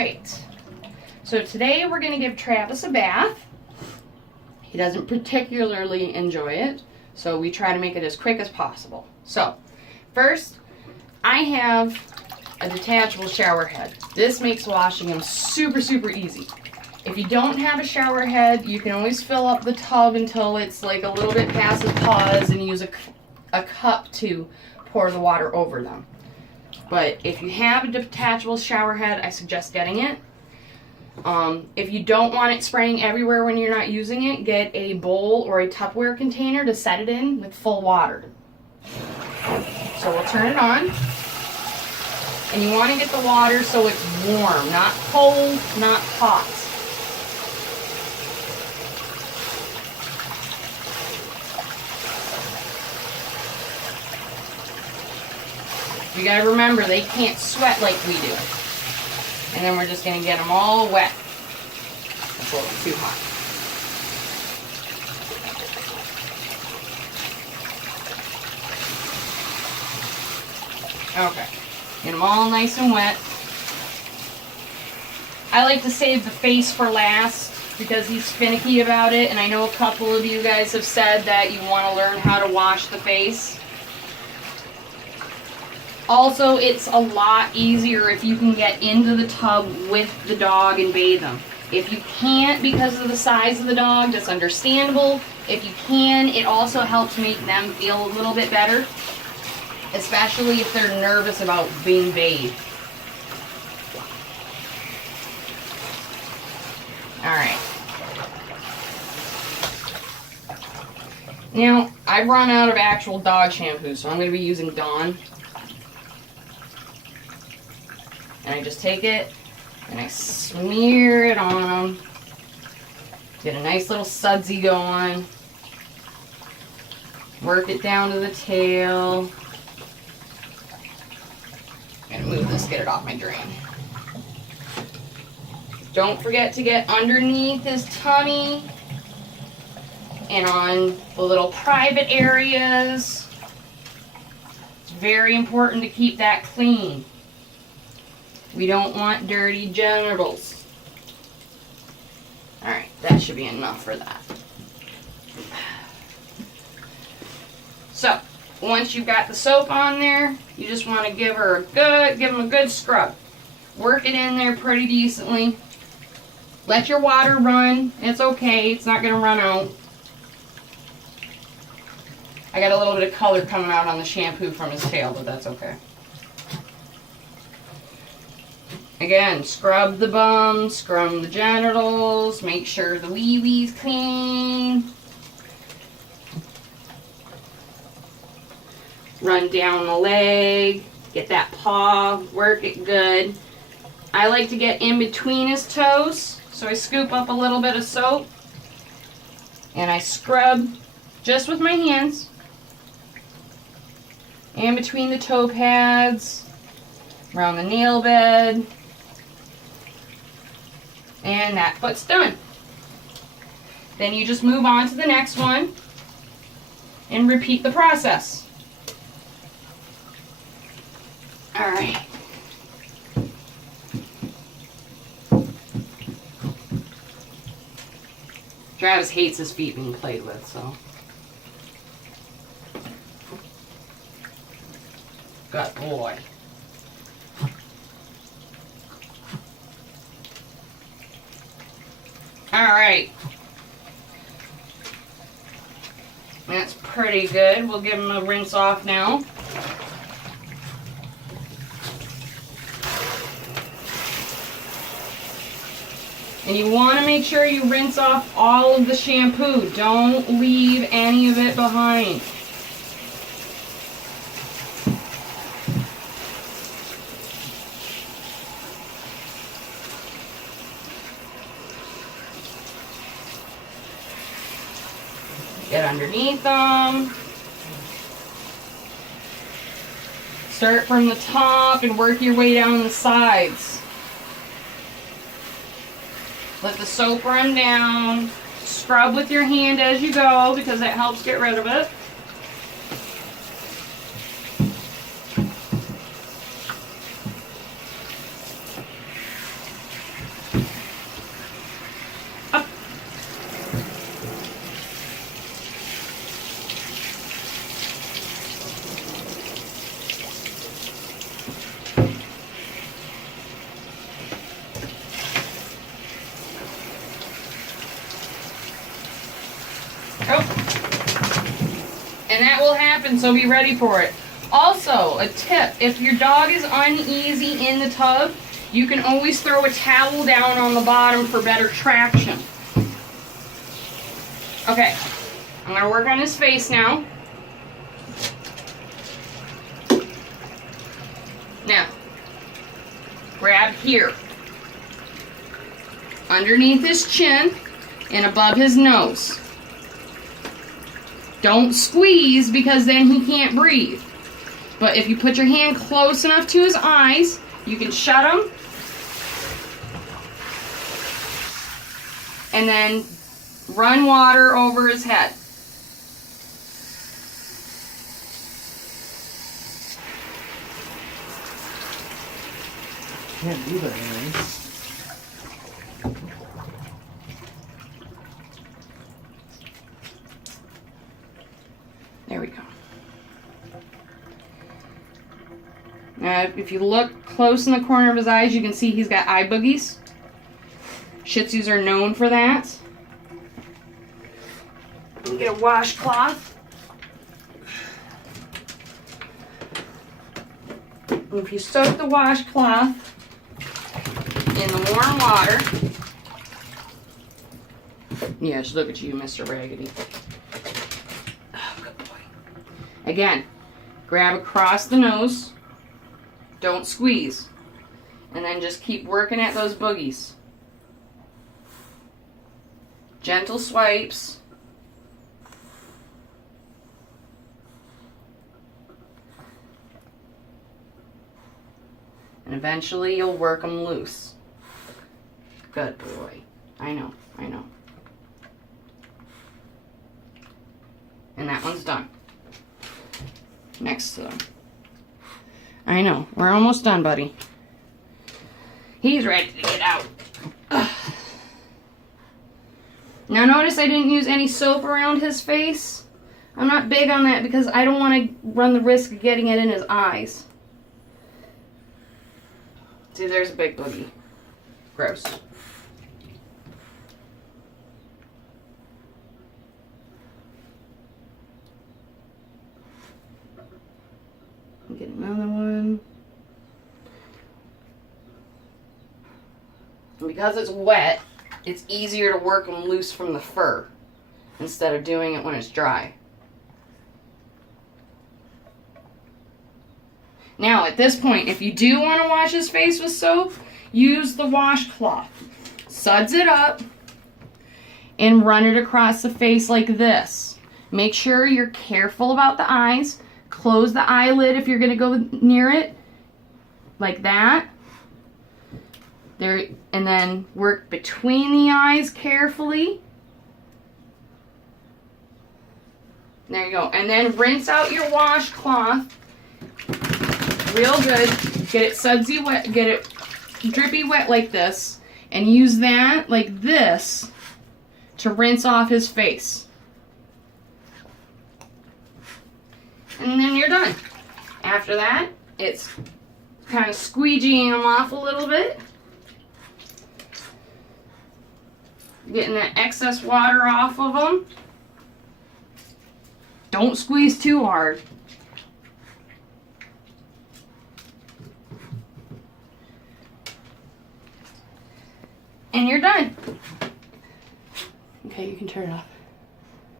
right. So today we're going to give Travis a bath. He doesn't particularly enjoy it, so we try to make it as quick as possible. So, first, I have a detachable shower head. This makes washing him super, super easy. If you don't have a shower head, you can always fill up the tub until it's like a little bit past his paws and use a cup to pour the water over them. But if you have a detachable shower head, I suggest getting it. If you don't want it spraying everywhere when you're not using it, get a bowl or a Tupperware container to set it in with full water. So we'll turn it on. And you want to get the water so it's warm, not cold, not hot. You gotta remember, they can't sweat like we do. And then we're just gonna get them all wet. That's a little too hot. Okay. Get them all nice and wet. I like to save the face for last because he's finicky about it, and I know a couple of you guys have said that you want to learn how to wash the face. Also, it's a lot easier if you can get into the tub with the dog and bathe them. If you can't because of the size of the dog, that's understandable. If you can, it also helps make them feel a little bit better, especially if they're nervous about being bathed. Alright. Now, I've run out of actual dog shampoo, so I'm going to be using Dawn. And I just take it and I smear it on them. Get a nice little sudsy going. Work it down to the tail. I'm going to move this, get it off my drain. Don't forget to get underneath his tummy and on the little private areas. It's very important to keep that clean. We don't want dirty genitals. Alright, that should be enough for that. So, once you've got the soap on there, you just want to give him a good scrub. Work it in there pretty decently. Let your water run. It's okay, it's not going to run out. I got a little bit of color coming out on the shampoo from his tail, but that's okay. Again, scrub the bum, scrub the genitals, make sure the wee-wee's clean. Run down the leg, get that paw, work it good. I like to get in between his toes, so I scoop up a little bit of soap and I scrub just with my hands in between the toe pads, around the nail bed. And that foot's done. Then you just move on to the next one and repeat the process. Alright. Travis hates his feet being played with, so. Good boy. Alright. That's pretty good. We'll give him a rinse off now. And you want to make sure you rinse off all of the shampoo. Don't leave any of it behind. Get underneath them. Start from the top and work your way down the sides. Let the soap run down. Scrub with your hand as you go because that helps get rid of it. And that will happen, so be ready for it. Also, a tip, if your dog is uneasy in the tub, you can always throw a towel down on the bottom for better traction. Okay, I'm going to work on his face now. Now, grab here, underneath his chin and above his nose. Don't squeeze because then he can't breathe. But if you put your hand close enough to his eyes, you can shut them. And then run water over his head. Can't do that, man. There we go. Now, if you look close in the corner of his eyes, you can see he's got eye boogies. Shih Tzus are known for that. Get a washcloth. If you soak the washcloth in the warm water, yes, look at you, Mr. Raggedy. Oh, good boy. Again, grab across the nose, don't squeeze, and then just keep working at those boogies. Gentle swipes. And eventually you'll work them loose. Good boy. I know, I know. And that one's done. Next to them. I know, we're almost done, buddy. He's ready to get out. Ugh. Now notice I didn't use any soap around his face. I'm not big on that because I don't want to run the risk of getting it in his eyes. See, there's a big boogie. Gross. Get another one. And because it's wet, it's easier to work them loose from the fur instead of doing it when it's dry. Now, at this point, if you do want to wash his face with soap, use the washcloth. Suds it up and run it across the face like this. Make sure you're careful about the eyes. Close the eyelid if you're going to go near it, like that. There, and then work between the eyes carefully. There you go. And then rinse out your washcloth real good. Get it sudsy wet, get it drippy wet like this, and use that like this to rinse off his face. And then you're done. After that, it's kind of squeegeeing them off a little bit. Getting that excess water off of them. Don't squeeze too hard. And you're done. Okay, you can turn it off.